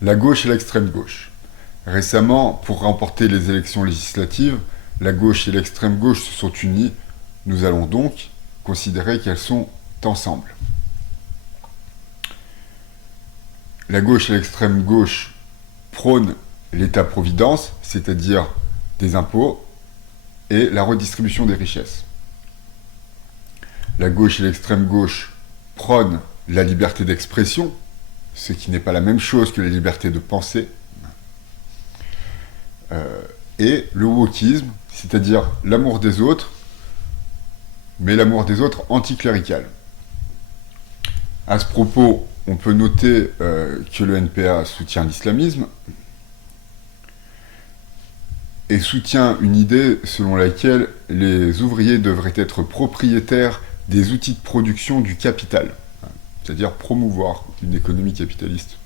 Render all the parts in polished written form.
La gauche et l'extrême gauche. Récemment, pour remporter les élections législatives, la gauche et l'extrême gauche se sont unies. Nous allons donc considérer qu'elles sont ensemble. La gauche et l'extrême gauche prônent l'État-providence, c'est-à-dire des impôts, et la redistribution des richesses. La gauche et l'extrême gauche prônent la liberté d'expression, ce qui n'est pas la même chose que la liberté de penser, et le wokisme, c'est-à-dire l'amour des autres, mais l'amour des autres anticlérical. À ce propos, on peut noter que le NPA soutient l'islamisme et soutient une idée selon laquelle les ouvriers devraient être propriétaires des outils de production du capital, c'est-à-dire promouvoir une économie capitaliste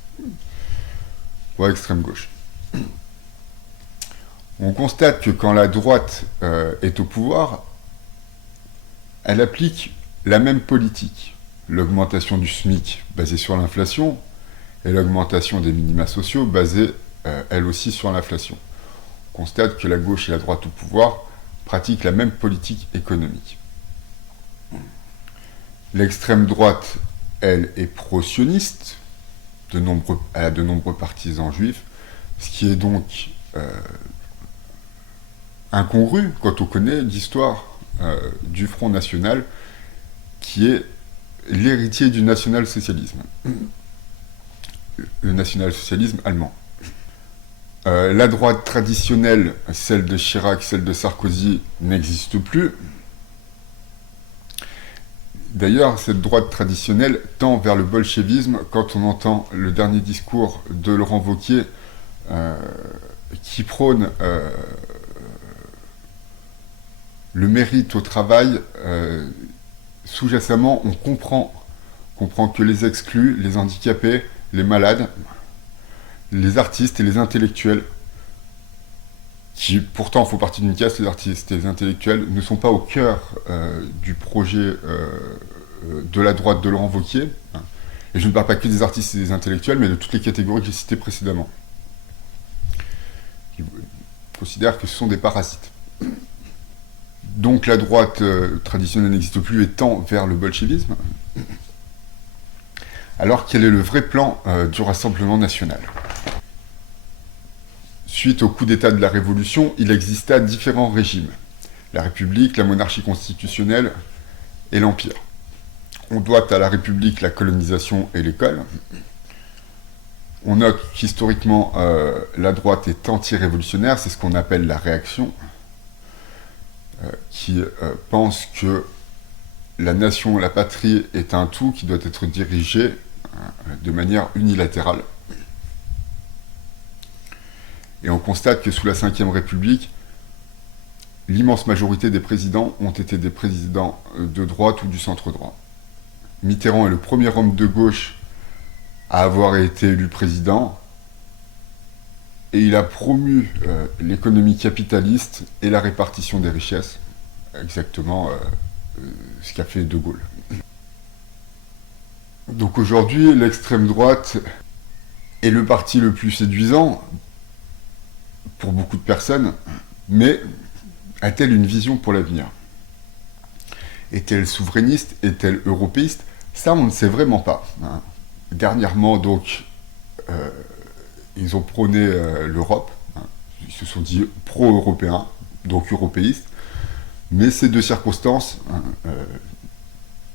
pour l'extrême gauche. On constate que quand la droite est au pouvoir, elle applique la même politique, l'augmentation du SMIC basée sur l'inflation et l'augmentation des minima sociaux basée, elle aussi, sur l'inflation. On constate que la gauche et la droite au pouvoir pratiquent la même politique économique. L'extrême droite, elle, est pro-sioniste, elle a de nombreux partisans juifs, ce qui est donc incongru quand on connaît l'histoire du Front National, qui est l'héritier du national-socialisme, le national-socialisme allemand. La droite traditionnelle, celle de Chirac, celle de Sarkozy, n'existe plus. D'ailleurs, cette droite traditionnelle tend vers le bolchevisme quand on entend le dernier discours de Laurent Wauquiez qui prône le mérite au travail. Sous-jacemment, on comprend que les exclus, les handicapés, les malades, les artistes et les intellectuels, qui pourtant font partie d'une caste, les artistes et les intellectuels, ne sont pas au cœur du projet de la droite de Laurent Wauquiez. Et je ne parle pas que des artistes et des intellectuels, mais de toutes les catégories que j'ai citées précédemment, qui considèrent que ce sont des parasites. Donc la droite traditionnelle n'existe plus et tend vers le bolchevisme. Alors quel est le vrai plan du Rassemblement national ? Suite au coup d'État de la Révolution, il exista différents régimes. La République, la monarchie constitutionnelle et l'Empire. On doit à la République la colonisation et l'école. On note qu'historiquement, la droite est anti-révolutionnaire, c'est ce qu'on appelle la réaction, qui pense que la nation, la patrie est un tout qui doit être dirigé de manière unilatérale. Et on constate que sous la Ve République, l'immense majorité des présidents ont été des présidents de droite ou du centre-droit. Mitterrand est le premier homme de gauche à avoir été élu président, et il a promu l'économie capitaliste et la répartition des richesses, exactement ce qu'a fait De Gaulle. Donc aujourd'hui, l'extrême droite est le parti le plus séduisant pour beaucoup de personnes, mais a-t-elle une vision pour l'avenir ? Est-elle souverainiste ? Est-elle européiste ? Ça, on ne sait vraiment pas. Dernièrement, donc, ils ont prôné l'Europe. Ils se sont dit pro-européens, donc européistes. Mais ces deux circonstances,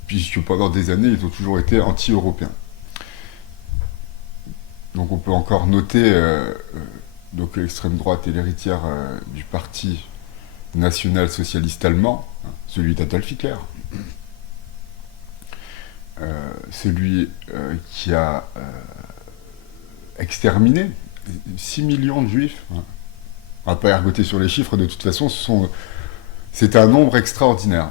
puisque pendant des années, ils ont toujours été anti-européens. Donc on peut encore noter donc l'extrême droite est l'héritière du parti national-socialiste allemand, celui d'Adolf Hitler. Celui qui a exterminé 6 millions de juifs. On ne va pas ergoter sur les chiffres, de toute façon, c'est un nombre extraordinaire.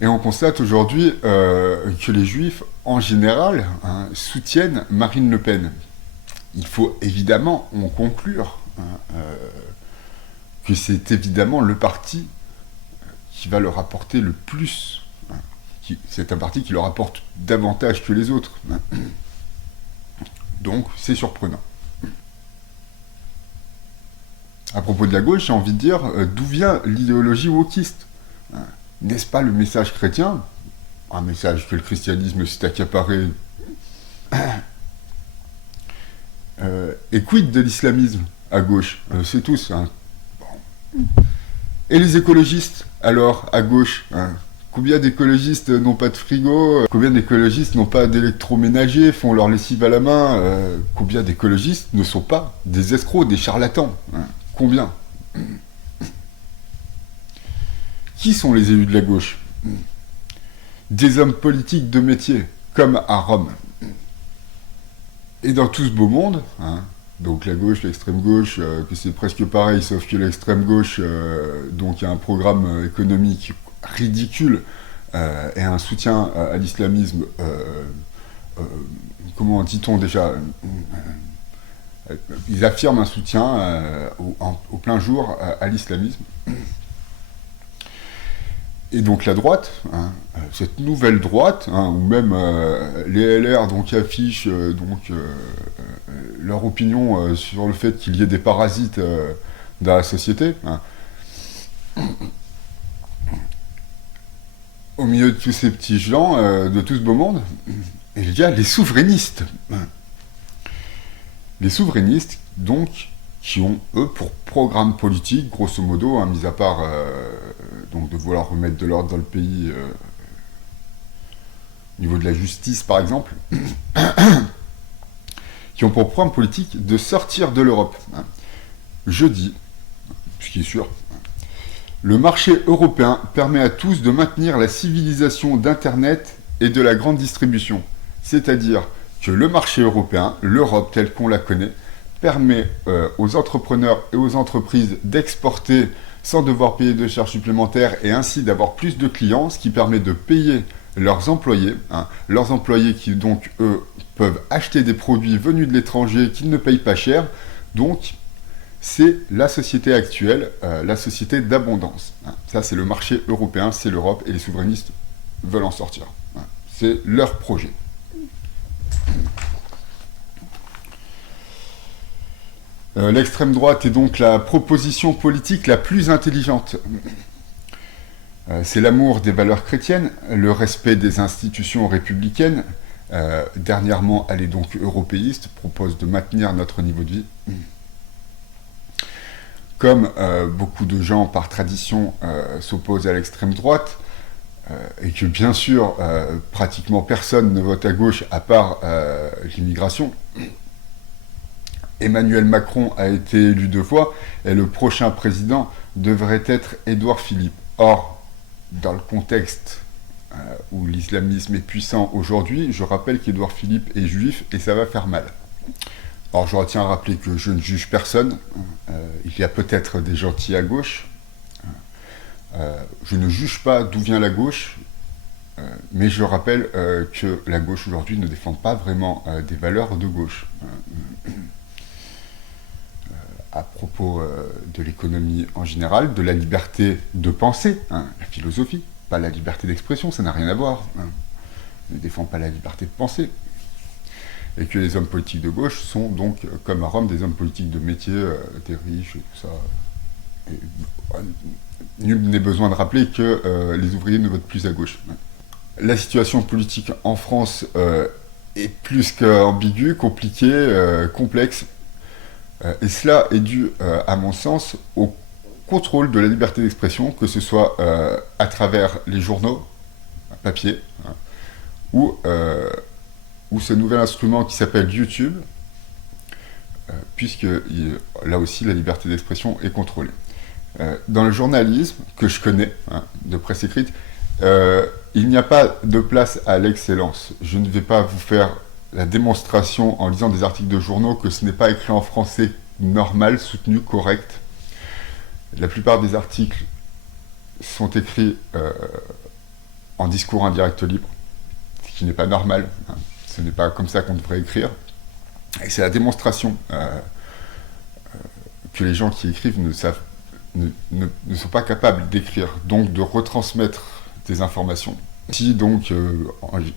Et on constate aujourd'hui que les juifs, en général, soutiennent Marine Le Pen. Il faut évidemment en conclure que c'est évidemment le parti qui va leur apporter le plus. C'est un parti qui leur apporte davantage que les autres. Donc, c'est surprenant. À propos de la gauche, j'ai envie de dire, d'où vient l'idéologie wokiste? N'est-ce pas le message chrétien? Un message que le christianisme s'est accaparé. Et quid de l'islamisme à gauche? C'est tous. Hein. Bon. Et les écologistes, alors, à gauche? Combien d'écologistes n'ont pas de frigo? Combien d'écologistes n'ont pas d'électroménager, font leur lessive à la main? Combien d'écologistes ne sont pas des escrocs, des charlatans? Combien? Qui sont les élus de la gauche? Des hommes politiques de métier, comme à Rome. Et dans tout ce beau monde, donc la gauche, l'extrême gauche, que c'est presque pareil, sauf que l'extrême gauche, donc il y a un programme économique ridicule et un soutien à l'islamisme, comment dit-on déjà, ils affirment un soutien au plein jour à l'islamisme. Et donc la droite, cette nouvelle droite, ou même les LR donc affichent leur opinion sur le fait qu'il y ait des parasites dans la société. Au milieu de tous ces petits gens, de tout ce beau monde, il y a les souverainistes. Les souverainistes, donc, qui ont, eux, pour programme politique, grosso modo, mis à part donc de vouloir remettre de l'ordre dans le pays au niveau de la justice, par exemple, qui ont pour programme politique de sortir de l'Europe. Je dis, ce qui est sûr, le marché européen permet à tous de maintenir la civilisation d'Internet et de la grande distribution. C'est-à-dire que le marché européen, l'Europe telle qu'on la connaît, permet aux entrepreneurs et aux entreprises d'exporter sans devoir payer de charges supplémentaires et ainsi d'avoir plus de clients, ce qui permet de payer leurs employés qui donc, eux, peuvent acheter des produits venus de l'étranger qu'ils ne payent pas cher. Donc, c'est la société actuelle, la société d'abondance. Ça, c'est le marché européen, c'est l'Europe, et les souverainistes veulent en sortir. C'est leur projet. L'extrême droite est donc la proposition politique la plus intelligente. C'est l'amour des valeurs chrétiennes, le respect des institutions républicaines. Dernièrement, elle est donc européiste, propose de maintenir notre niveau de vie. Comme beaucoup de gens, par tradition, s'opposent à l'extrême droite, et que bien sûr, pratiquement personne ne vote à gauche à part l'immigration, Emmanuel Macron a été élu 2 fois, et le prochain président devrait être Édouard Philippe. Or, dans le contexte où l'islamisme est puissant aujourd'hui, je rappelle qu'Édouard Philippe est juif, et ça va faire mal. Alors je retiens à rappeler que je ne juge personne, il y a peut-être des gentils à gauche, je ne juge pas d'où vient la gauche, mais je rappelle que la gauche aujourd'hui ne défend pas vraiment des valeurs de gauche. À propos de l'économie en général, de la liberté de penser, la philosophie, pas la liberté d'expression, ça n'a rien à voir. Ne défend pas la liberté de penser. Et que les hommes politiques de gauche sont donc, comme à Rome, des hommes politiques de métier, des riches et tout ça. Et, nul n'est besoin de rappeler que les ouvriers ne votent plus à gauche. La situation politique en France est plus qu'ambiguë, compliquée, complexe. Et cela est dû, à mon sens, au contrôle de la liberté d'expression, que ce soit à travers les journaux, papier, ou ce nouvel instrument qui s'appelle YouTube, puisque là aussi la liberté d'expression est contrôlée. Dans le journalisme, que je connais, de presse écrite, il n'y a pas de place à l'excellence. Je ne vais pas vous faire la démonstration en lisant des articles de journaux que ce n'est pas écrit en français normal, soutenu, correct. La plupart des articles sont écrits en discours indirect libre, ce qui n'est pas normal. Ce n'est pas comme ça qu'on devrait écrire. Et c'est la démonstration que les gens qui écrivent ne sont pas capables d'écrire, donc de retransmettre des informations. Si donc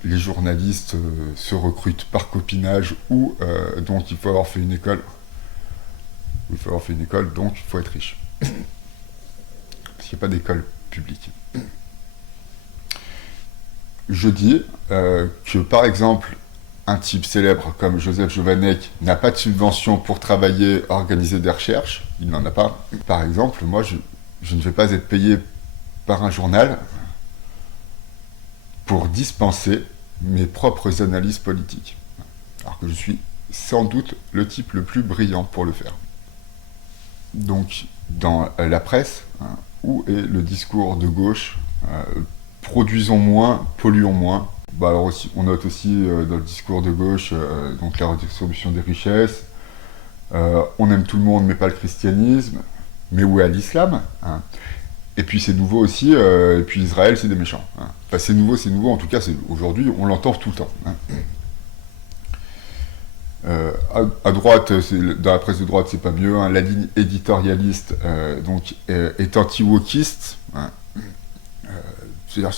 les journalistes se recrutent par copinage ou donc il faut avoir fait une école, donc il faut être riche. Parce qu'il n'y a pas d'école publique. Je dis que par exemple, un type célèbre comme Joseph Jovanec n'a pas de subvention pour travailler, organiser des recherches, il n'en a pas. Par exemple, moi je ne vais pas être payé par un journal pour dispenser mes propres analyses politiques. Alors que je suis sans doute le type le plus brillant pour le faire. Donc, dans la presse, où est le discours de gauche produisons moins, polluons moins. Alors aussi, on note aussi dans le discours de gauche donc la redistribution des richesses. On aime tout le monde, mais pas le christianisme. Mais où est l'islam Et puis c'est nouveau aussi, et puis Israël, c'est des méchants. Enfin, c'est nouveau, en tout cas, aujourd'hui, on l'entend tout le temps. À droite, dans la presse de droite, c'est pas mieux. La ligne éditorialiste donc, est anti-wokiste. C'est-à-dire,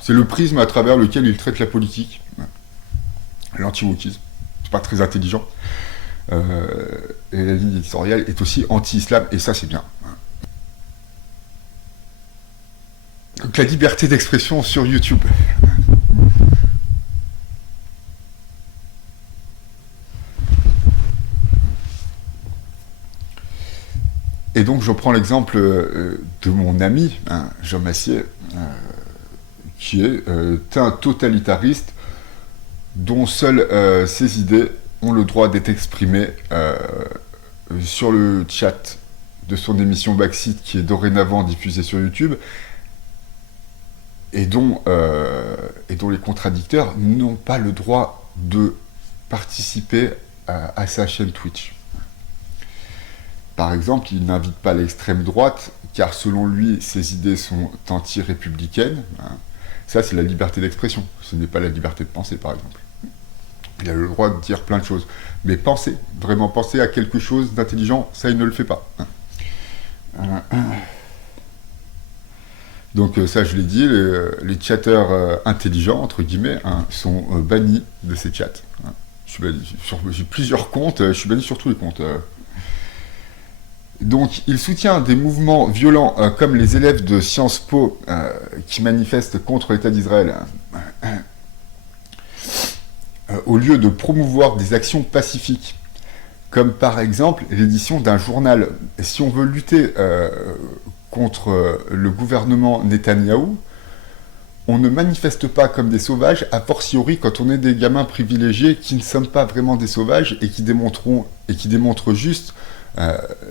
c'est le prisme à travers lequel il traite la politique. L'anti-wokisme. C'est pas très intelligent. Et la ligne éditoriale est aussi anti-islam, et ça, c'est bien. Donc la liberté d'expression sur YouTube. Et donc je prends l'exemple de mon ami, Jean Massier, qui est un totalitariste dont seules ses idées ont le droit d'être exprimées sur le chat de son émission Backseat, qui est dorénavant diffusée sur YouTube, et dont les contradicteurs n'ont pas le droit de participer à sa chaîne Twitch. Par exemple, il n'invite pas l'extrême droite, car selon lui, ses idées sont anti-républicaines. Ça, c'est la liberté d'expression. Ce n'est pas la liberté de penser, par exemple. Il a le droit de dire plein de choses. Mais penser, vraiment penser à quelque chose d'intelligent, ça, il ne le fait pas. Donc ça, je l'ai dit, les chatteurs intelligents, entre guillemets, sont bannis de ces chats. J'ai plusieurs comptes, je suis banni sur tous les comptes. Donc, il soutient des mouvements violents comme les élèves de Sciences Po qui manifestent contre l'État d'Israël au lieu de promouvoir des actions pacifiques, comme par exemple l'édition d'un journal. Et si on veut lutter contre le gouvernement Netanyahou, on ne manifeste pas comme des sauvages, a fortiori quand on est des gamins privilégiés qui ne sommes pas vraiment des sauvages et qui démontrent juste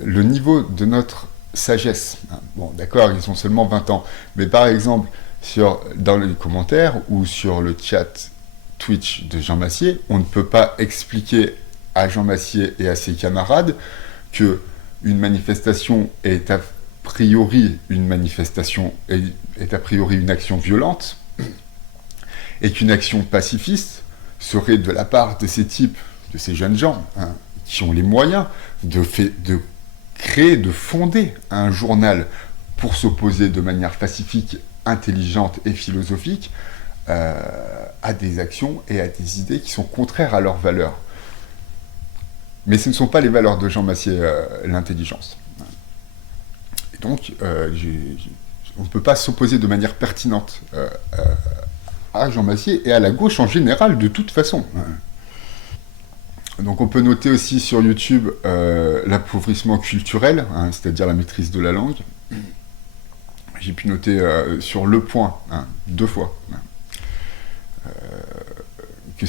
le niveau de notre sagesse. Bon, d'accord, ils ont seulement 20 ans. Mais par exemple, dans les commentaires ou sur le chat Twitch de Jean Massier, on ne peut pas expliquer à Jean Massier et à ses camarades que une manifestation est a priori une action violente et qu'une action pacifiste serait de la part de ces types, de ces jeunes gens, qui ont les moyens de créer, de fonder un journal pour s'opposer de manière pacifique, intelligente et philosophique à des actions et à des idées qui sont contraires à leurs valeurs. Mais ce ne sont pas les valeurs de Jean Massier, l'intelligence. Et donc, on ne peut pas s'opposer de manière pertinente à Jean Massier et à la gauche en général, de toute façon. Donc on peut noter aussi sur YouTube l'appauvrissement culturel, c'est-à-dire la maîtrise de la langue. J'ai pu noter sur Le Point, 2 fois, je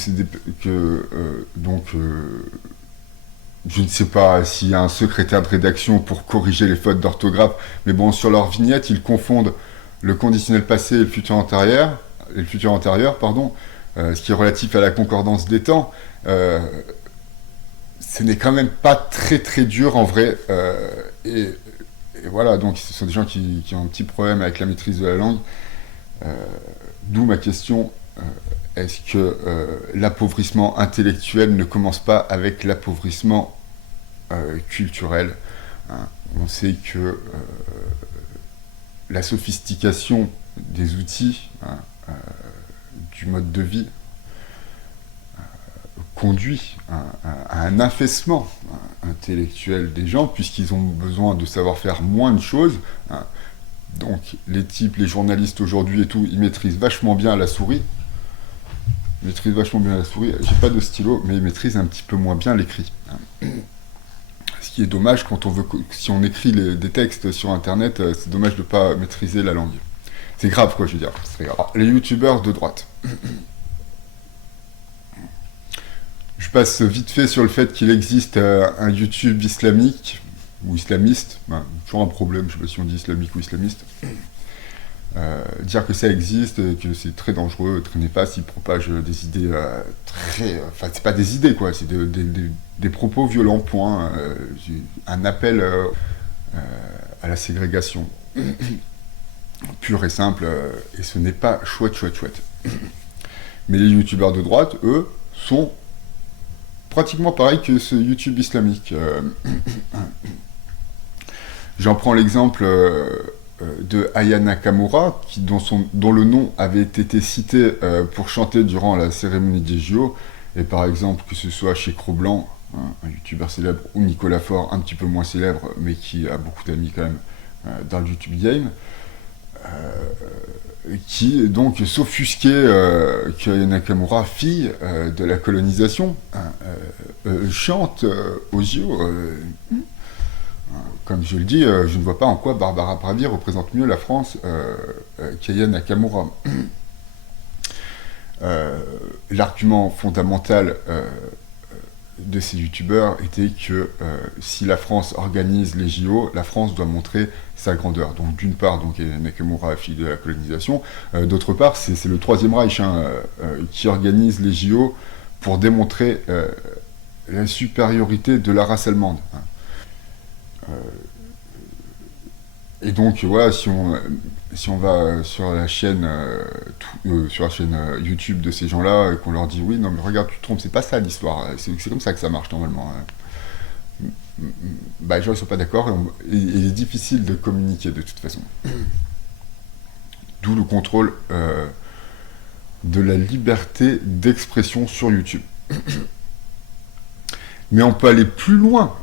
ne sais pas s'il y a un secrétaire de rédaction pour corriger les fautes d'orthographe, mais bon, sur leur vignette, ils confondent le conditionnel passé et le futur antérieur, ce qui est relatif à la concordance des temps. Ce n'est quand même pas très très dur en vrai. Et voilà, donc ce sont des gens qui ont un petit problème avec la maîtrise de la langue. D'où ma question, est-ce que l'appauvrissement intellectuel ne commence pas avec l'appauvrissement culturel ? On sait que la sophistication des outils, du mode de vie, conduit à un affaissement intellectuel des gens, puisqu'ils ont besoin de savoir faire moins de choses. Donc les types, les journalistes aujourd'hui et tout, ils maîtrisent vachement bien la souris. J'ai pas de stylo, mais ils maîtrisent un petit peu moins bien l'écrit. Ce qui est dommage si on écrit des textes sur Internet, c'est dommage de pas maîtriser la langue. C'est grave, quoi, je veux dire. C'est grave. Alors, les youtubeurs de droite. Je passe vite fait sur le fait qu'il existe un YouTube islamique, ou islamiste. Toujours un problème, je sais pas si on dit islamique ou islamiste. Dire que ça existe, que c'est très dangereux, très néfaste, il propage des idées Enfin, c'est pas des idées, quoi, c'est des propos violents, point. Un appel à la ségrégation. Pur et simple, et ce n'est pas chouette. Mais les youtubeurs de droite, eux, sont pratiquement pareils que ce YouTube islamique. J'en prends l'exemple de Aya Nakamura, dont le nom avait été cité pour chanter durant la cérémonie des JO, et par exemple, que ce soit chez Cro-Blanc, un youtubeur célèbre, ou Nicolas Faure, un petit peu moins célèbre, mais qui a beaucoup d'amis quand même dans le YouTube game, qui donc s'offusquait que Aya Nakamura, fille de la colonisation, chante aux JO. Comme je le dis, je ne vois pas en quoi Barbara Pravi représente mieux la France qu'Aya Nakamura. L'argument fondamental de ces youtubeurs était que si la France organise les JO, la France doit montrer sa grandeur. Donc d'une part, Aya Nakamura, fille de la colonisation, d'autre part, c'est le Troisième Reich qui organise les JO pour démontrer la supériorité de la race allemande. Et donc voilà, si on va sur la chaîne YouTube de ces gens-là, et qu'on leur dit oui, non mais regarde, tu te trompes, c'est pas ça l'histoire, c'est comme ça que ça marche normalement. Les gens ne sont pas d'accord, et il est difficile de communiquer de toute façon. D'où le contrôle de la liberté d'expression sur YouTube. Mais on peut aller plus loin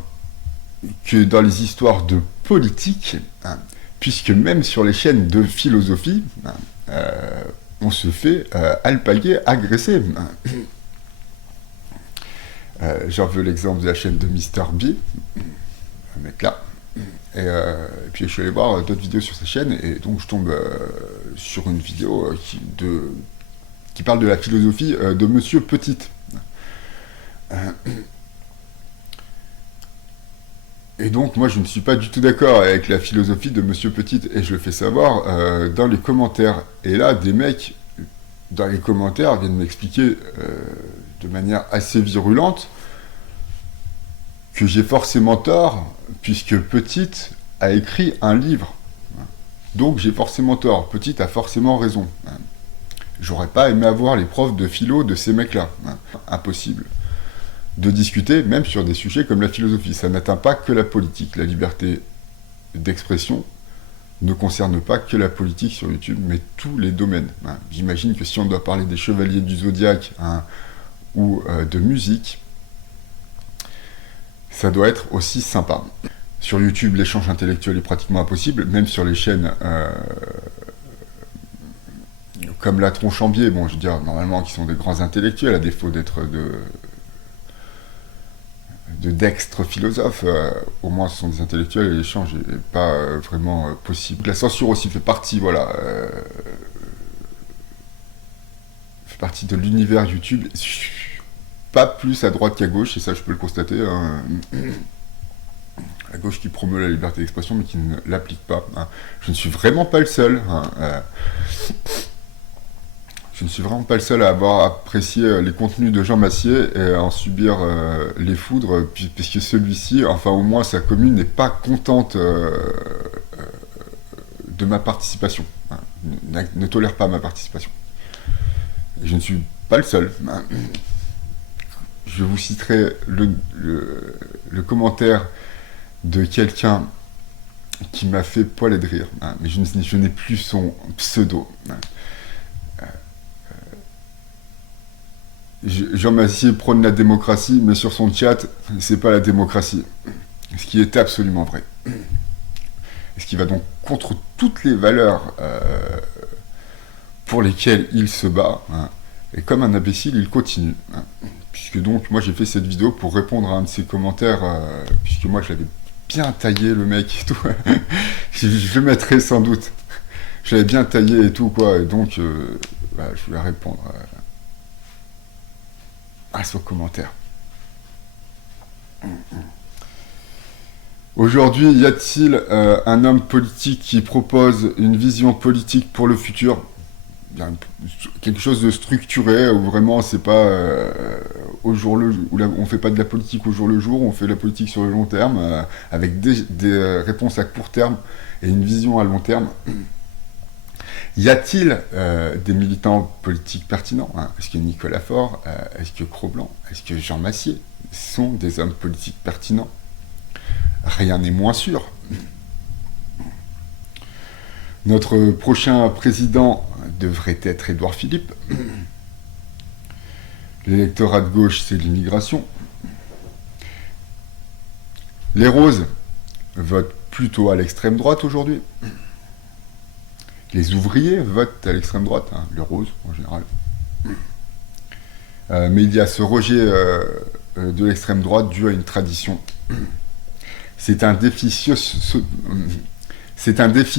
que dans les histoires de politique, puisque même sur les chaînes de philosophie, on se fait alpaguer, agresser. J'en veux l'exemple de la chaîne de Mr. B, un mec là. Et puis je suis allé voir d'autres vidéos sur sa chaîne, et donc je tombe sur une vidéo qui parle de la philosophie de Monsieur Petite. Et donc, moi, je ne suis pas du tout d'accord avec la philosophie de Monsieur Petite, et je le fais savoir dans les commentaires. Et là, des mecs, dans les commentaires, viennent m'expliquer de manière assez virulente que j'ai forcément tort, puisque Petite a écrit un livre. Donc, j'ai forcément tort. Petite a forcément raison. J'aurais pas aimé avoir les profs de philo de ces mecs-là. Impossible de discuter, même sur des sujets comme la philosophie. Ça n'atteint pas que la politique. La liberté d'expression ne concerne pas que la politique sur YouTube, mais tous les domaines. J'imagine que si on doit parler des chevaliers du zodiaque ou de musique, ça doit être aussi sympa. Sur YouTube, l'échange intellectuel est pratiquement impossible, même sur les chaînes comme La Tronchambier, bon, je veux dire, normalement, qui sont des grands intellectuels, à défaut d'être de dextres philosophes, au moins ce sont des intellectuels, et l'échange n'est pas vraiment possible. La censure aussi fait partie, fait partie de l'univers YouTube, pas plus à droite qu'à gauche, et ça je peux le constater, la gauche qui promeut la liberté d'expression, mais qui ne l'applique pas. Je ne suis vraiment pas le seul. Je ne suis vraiment pas le seul à avoir apprécié les contenus de Jean Massier et à en subir les foudres, puisque celui-ci, enfin au moins sa commune, n'est pas contente de ma participation, ne tolère pas ma participation. Et je ne suis pas le seul. Je vous citerai le commentaire de quelqu'un qui m'a fait poiler de rire, hein, mais je n'ai plus son pseudo. Hein. Jean Massier prône la démocratie, mais sur son chat, c'est pas la démocratie. Ce qui est absolument vrai. Ce qui va donc contre toutes les valeurs pour lesquelles il se bat. Hein. Et comme un imbécile, il continue. Hein. Puisque donc, moi j'ai fait cette vidéo pour répondre à un de ses commentaires, puisque moi je l'avais bien taillé le mec et tout. Je le mettrai sans doute. Je l'avais bien taillé et tout, quoi. Et donc, bah, je voulais répondre à son commentaire. Aujourd'hui, y a-t-il un homme politique qui propose une vision politique pour le futur ? Quelque chose de structuré, où vraiment c'est pas au jour le jour, où on fait pas de la politique au jour le jour, on fait de la politique sur le long terme, avec des réponses à court terme et une vision à long terme. Y a-t-il des militants politiques pertinents, hein? Est-ce que Nicolas Faure, est-ce que Cro-Blanc, est-ce que Jean Massier sont des hommes politiques pertinents? Rien n'est moins sûr. Notre prochain président devrait être Édouard Philippe. L'électorat de gauche, c'est l'immigration. Les roses votent plutôt à l'extrême droite aujourd'hui. Les ouvriers votent à l'extrême droite, hein, les roses en général. Mais il y a ce rejet de l'extrême droite dû à une tradition. C'est un défi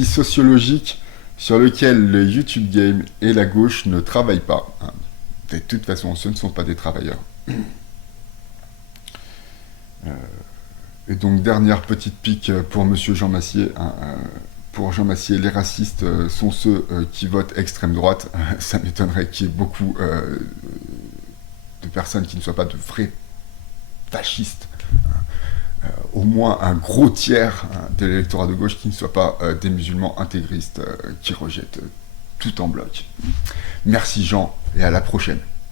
sociologique sur lequel le YouTube Game et la gauche ne travaillent pas. Hein. De toute façon, ce ne sont pas des travailleurs. Et donc, dernière petite pique pour Monsieur Jean Massier. Hein, pour Jean Massier, les racistes sont ceux qui votent extrême droite. Ça m'étonnerait qu'il y ait beaucoup de personnes qui ne soient pas de vrais fascistes. Au moins un gros tiers de l'électorat de gauche qui ne soit pas des musulmans intégristes qui rejettent tout en bloc. Merci Jean, et à la prochaine.